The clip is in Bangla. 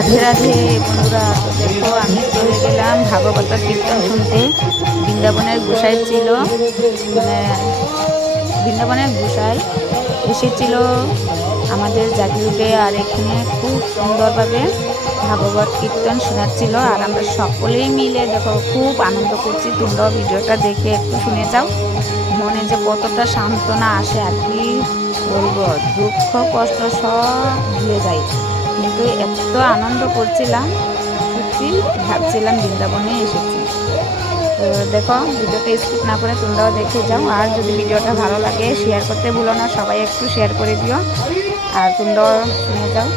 রাধে রাধে বন্ধুরা। তো দেখো আমি চলে গেলাম ভাগবত কীর্তন শুনতে। বৃন্দাবনের গোসাই ছিল, মানে বৃন্দাবনের গোসাই এসেছিল আমাদের জাগিরুটে, আর এখানে খুব সুন্দরভাবে ভাগবত কীর্তন শোনাচ্ছিল। আর আমরা সকলেই মিলে দেখো খুব আনন্দ করছি। তোমরাও ভিডিওটা দেখে একটু শুনে যাও, মনে যে কতটা সান্ত্বনা আসে আর কি বলবো, দুঃখ কষ্ট সব ভুলে যায়। কিন্তু এত আনন্দ করছিলাম, সত্যি ভাবছিলাম বৃন্দাবনে এসেছি। তো দেখো ভিডিওটা স্কিপ না করে তোমরাও দেখে যাও। আর যদি ভিডিওটা ভালো লাগে শেয়ার করতে ভুলো না, সবাই একটু শেয়ার করে দিও আর তোমরাও শুনে যাও।